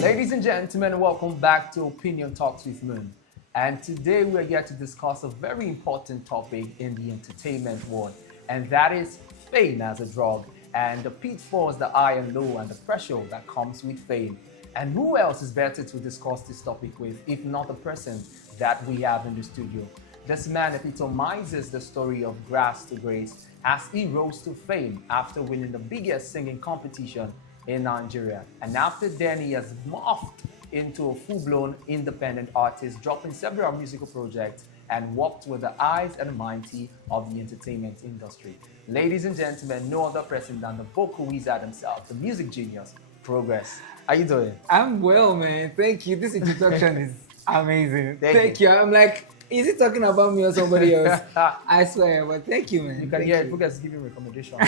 Ladies and gentlemen, welcome back to Opinion Talks with Moon. And today we're here to discuss a very important topic in the entertainment world, and that is fame as a drug and the pitfalls, the high and low, and the pressure that comes with fame. And who else is better to discuss this topic with, if not the person that we have in the studio? This man epitomizes the story of grass to grace as he rose to fame after winning the biggest singing competition in Nigeria. And after then, he has morphed into a full-blown independent artist, dropping several musical projects and walked with the eyes and the mighty of the entertainment industry. Ladies and gentlemen, no other person than the vocal wizard himself, the music genius, Progress. How you doing? I'm well, man. Thank you. This introduction is amazing. Thank you. I'm like, is he talking about me or somebody else? I swear, but thank you, man. You can hear Progress giving recommendations.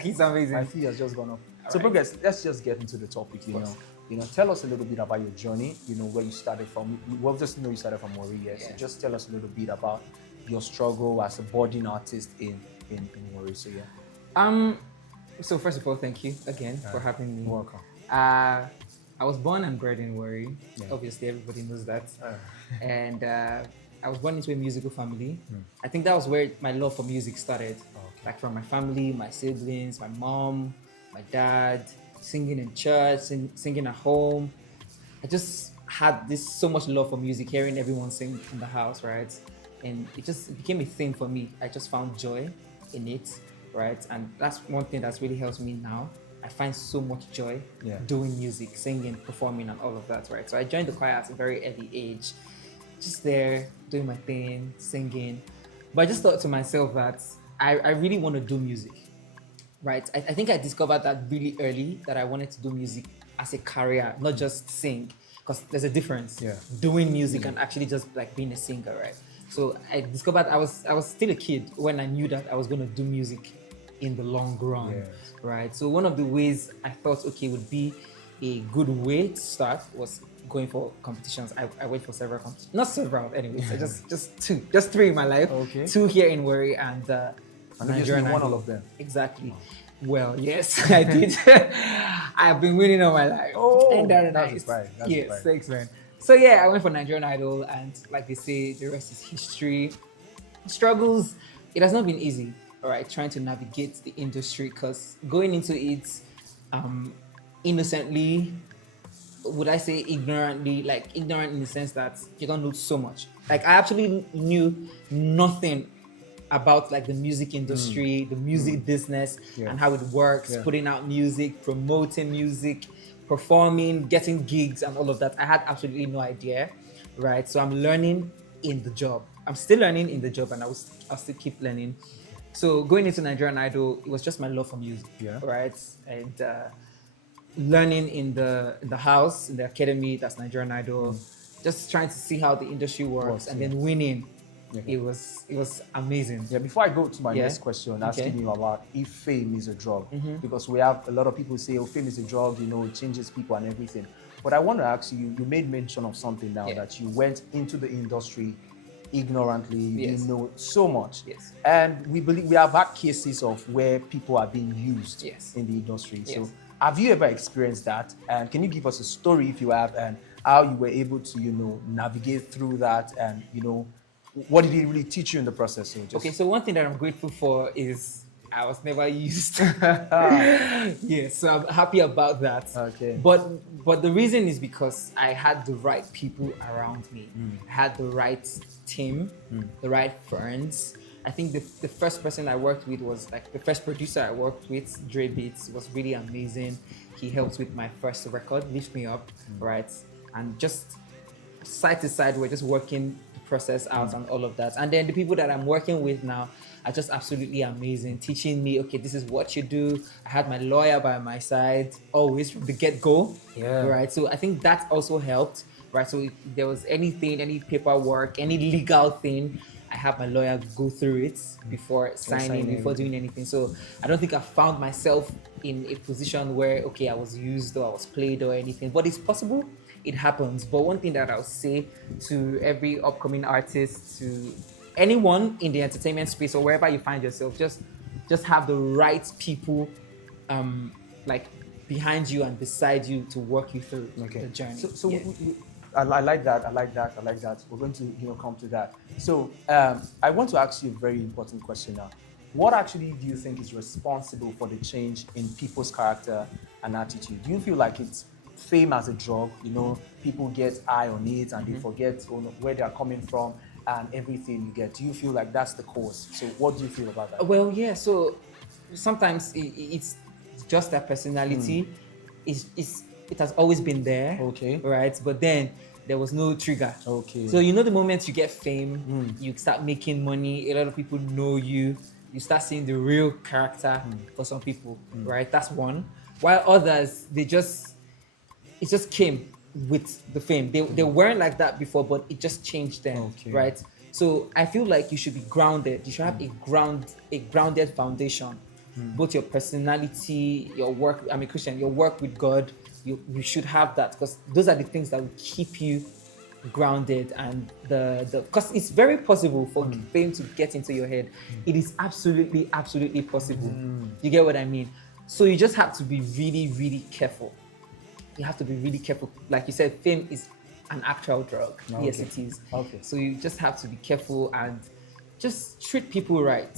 He's amazing. My fee has just gone up. All So right. Progress, let's just get into the topic. Tell us a little bit about your journey. Where you started from. Well, just know you started from Warri. So just tell us a little bit about your struggle as a budding artist in Warri. So So first of all, thank you again for having me. You're welcome. I was born and bred in Warri. Yeah. Obviously, everybody knows that. And I was born into a musical family. I think that was where my love for music started. Like from my family, my siblings, my mom, my dad, singing in church, singing at home. I just had this so much love for music, hearing everyone sing in the house, right? And it just became a thing for me. I just found joy in it, right? And that's one thing that's really helps me now. I find so much joy doing music, singing, performing, and all of that, right? So I joined the choir at a very early age, just there doing my thing, singing. But I just thought to myself that I really want to do music, right? I think I discovered that really early, that I wanted to do music as a career, not just sing, because there's a difference doing music and actually just like being a singer, right? So I discovered I was still a kid when I knew that I was going to do music in the long run, right? So one of the ways I thought, okay, would be a good way to start was going for competitions. I went for several competitions, not several anyways, so just three in my life. Okay. 2 here in Warri and Nigerian Idol. won all of them. Exactly. Well, yes, I did. I've been winning all my life. Ain't that that's nice? a pride. That's a Yes, pride. thanks, man. So yeah, I went for Nigerian Idol, and like they say, the rest is history. Struggles. It has not been easy. All right, trying to navigate the industry, because going into it innocently, would I say ignorantly, like ignorant in the sense that you don't know so much. Like I actually knew nothing about like the music industry, the music business, and how it works, putting out music, promoting music, performing, getting gigs, and all of that. I had absolutely no idea, right? So I'm learning in the job. I'm still learning in the job, and I'll still keep learning. So going into Nigerian Idol, it was just my love for music, right? And learning in the house, in the academy, that's Nigerian Idol, just trying to see how the industry works, and then winning. It was amazing. Yeah, before I go to my next question, asking you about if fame is a drug, because we have a lot of people say, oh, fame is a drug, it changes people and everything. But I want to ask you, you made mention of something now that you went into the industry ignorantly, you didn't know so much. And we have had cases of where people are being used in the industry. So have you ever experienced that? And can you give us a story if you have, and how you were able to, navigate through that, and, what did it really teach you in the process? So one thing that I'm grateful for is I was never used. So I'm happy about that. Okay. But the reason is because I had the right people around me. I had the right team, the right friends. I think the first person I worked with was like the first producer I worked with, Dre Beats, was really amazing. He helped with my first record, Lift Me Up, right? And just side to side, we're just working the process out and all of that. And then the people that I'm working with now are just absolutely amazing, teaching me, okay, this is what you do. I had my lawyer by my side always from the get-go, right? So I think that also helped, right? So if there was anything, any paperwork, any legal thing, I have my lawyer go through it before signing, before doing anything. So I don't think I found myself in a position where, okay, I was used or I was played or anything, but it's possible. It happens. But one thing that I'll say to every upcoming artist, to anyone in the entertainment space or wherever you find yourself, just have the right people like behind you and beside you to walk you through the journey. So Yeah. I like that. I like that. We're going to come to that. So I want to ask you a very important question now. What actually do you think is responsible for the change in people's character and attitude? Do you feel like it's fame as a drug? People get high on it and they forget where they are coming from and everything you get. Do you feel like that's the cause? So what do you feel about that? Well, yeah. So sometimes it's just that personality. It has always been there. Okay. Right. But then there was no trigger. Okay. So the moment you get fame, you start making money. A lot of people know you. You start seeing the real character for some people. Right. That's one. While others, it just came with the fame. They weren't like that before, but it just changed them. Okay. Right. So I feel like you should be grounded. You should have a grounded foundation. Both your personality, your work. I'm a Christian. Your work with God, you should have that, because those are the things that will keep you grounded. And because it's very possible for fame to get into your head. It is absolutely possible. You get what I mean? So you just have to be really, really careful. You have to be really careful. Like you said, fame is an actual drug. Okay. Yes, it is. Okay. So you just have to be careful and just treat people right.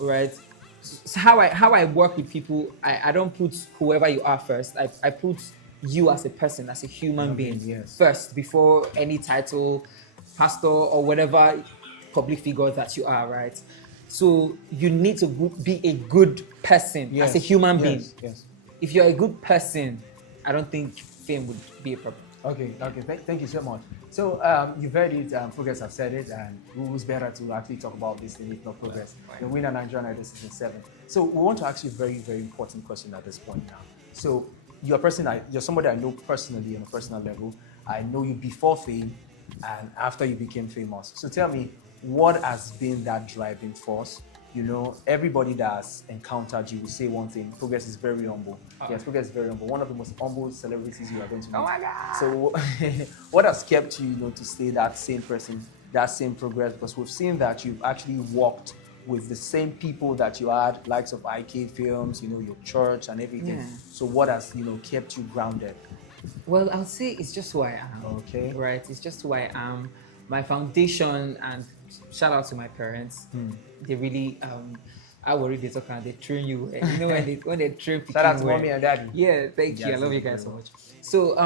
Right. So how I work with people, I don't put whoever you are first. I put you as a person, as a human being, yes. first, before any title, pastor or whatever public figure that you are, right? So you need to be a good person as a human being. Yes. If you're a good person, I don't think fame would be a problem. Okay. Thank you so much. So you've heard it, Progress have said it, and who's better to actually talk about this than if not Progress? The winner Nigerian Idol season 7. So we want to ask you a very, very important question at this point now. So you're somebody I know personally on a personal level. I know you before fame and after you became famous. So tell me, what has been that driving force? Everybody that has encountered you will say one thing: Progress is very humble. Yes, Progress is very humble. One of the most humble celebrities you are going to meet. Oh my God! So, what has kept you, to stay that same person, that same Progress? Because we've seen that you've actually walked with the same people that you had, likes of IK Films, your church and everything. Yeah. So, what has kept you grounded? Well, I'll say it's just who I am. Okay. Right. It's just who I am. My foundation, and shout out to my parents. They really, I worry they talk and they train you. And when they train people. Shout out to mommy and daddy. Yeah, thank you. I Yes, love you guys so much. So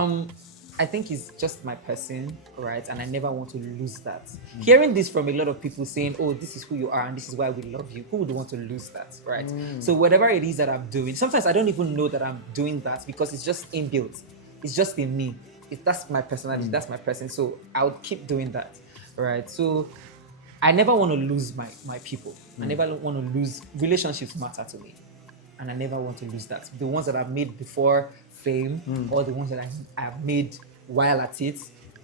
I think it's just my person, right? And I never want to lose that. Hearing this from a lot of people saying, "Oh, this is who you are and this is why we love you," who would want to lose that, right? So whatever it is that I'm doing, sometimes I don't even know that I'm doing that because it's just inbuilt. It's just in me. That's my personality. That's my person. So I would keep doing that, right? So I never want to lose my people. I never want to lose. Relationships matter to me, and I never want to lose that. The ones that I've made before fame, or the ones that I've made while at it,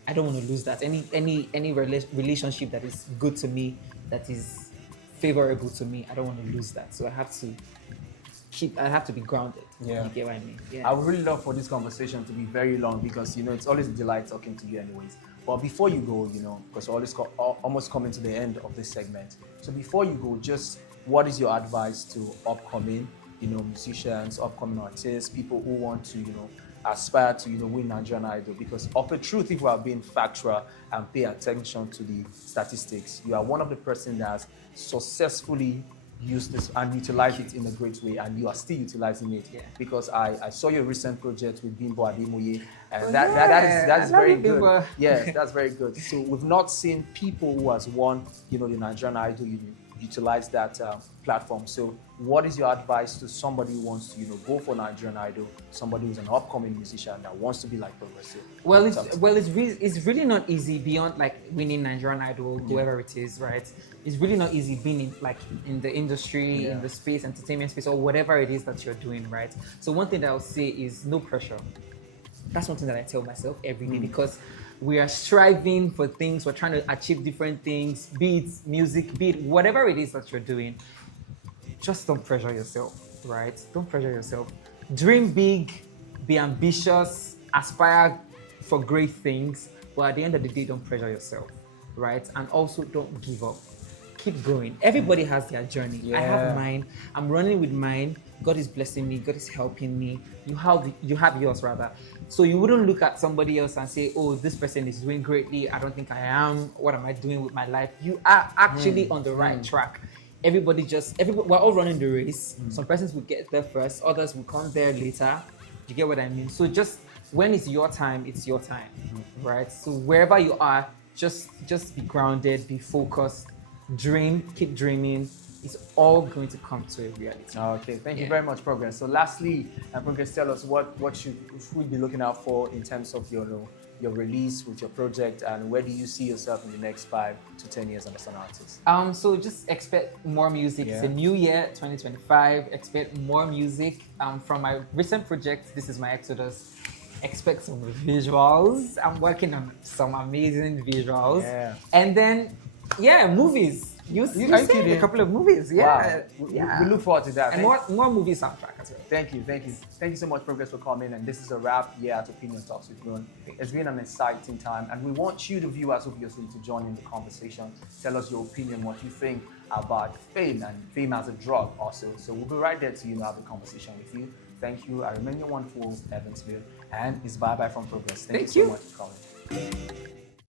I don't want to lose that. Any relationship that is good to me, that is favorable to me, I don't want to lose that. So I have to be grounded. Yeah. You get what I mean? Yeah. I would really love for this conversation to be very long because it's always a delight talking to you anyways. But before you go, because we're almost coming to the end of this segment. So before you go, just what is your advice to upcoming, musicians, upcoming artists, people who want to, aspire to, win Nigerian Idol? Because of a truth, if we are being factual and pay attention to the statistics, you are one of the person that has successfully use this and utilize it in a great way, and you are still utilizing it. Yeah. Because I saw your recent project with Bimbo Ademoye, and that is very good. Bimbo. Yes, that's very good. So we've not seen people who has won, the Nigerian Idol, utilize that platform. So what is your advice to somebody who wants to, go for Nigerian Idol, somebody who's an upcoming musician that wants to be like Progressive? Well, it's really not easy beyond like winning Nigerian Idol, whoever it is, right? It's really not easy being in the industry, in the space, entertainment space, or whatever it is that you're doing, right? So one thing that I'll say is no pressure. That's one thing that I tell myself every day, because we are striving for things, we're trying to achieve different things, be it music, be it whatever it is that you're doing. Just don't pressure yourself, right? Don't pressure yourself. Dream big, be ambitious, aspire for great things, but at the end of the day, don't pressure yourself, right? And also don't give up. keep going. Everybody has their journey. I Yeah. have mine. I'm running with mine. God is blessing me. God is helping me. You have yours rather. So you wouldn't look at somebody else and say, "Oh, this person is doing greatly. I don't think I am. What am I doing with my life?" You are actually on the right track. Everybody, we're all running the race. Some persons will get there first. Others will come there later. You get what I mean? So just when it's your time, right? So wherever you are, just be grounded, be focused, dream, keep dreaming. It's all going to come to a reality. Okay, thank you very much, Progress. So lastly, Progress, tell us what should we be looking out for in terms of your release with your project, and where do you see yourself in the next 5 to 10 years as an artist? So just expect more music. It's a new year, 2025. Expect more music. From my recent project, This Is My Exodus. Expect some visuals. I'm working on some amazing visuals. Yeah. And then, movies. You see a couple of movies. Wow. We look forward to that. And more movie soundtrack as well. Thank you so much, Progress, for coming. And this is a wrap here at Opinion Talks with Moon. It's been an exciting time, and we want you, the viewers, obviously, to join in the conversation. Tell us your opinion, what you think about fame and fame as a drug also. So we'll be right there to have a conversation with you. Thank you. I remain your wonderful Evansville, and it's bye-bye from Progress. Thank you so much for coming.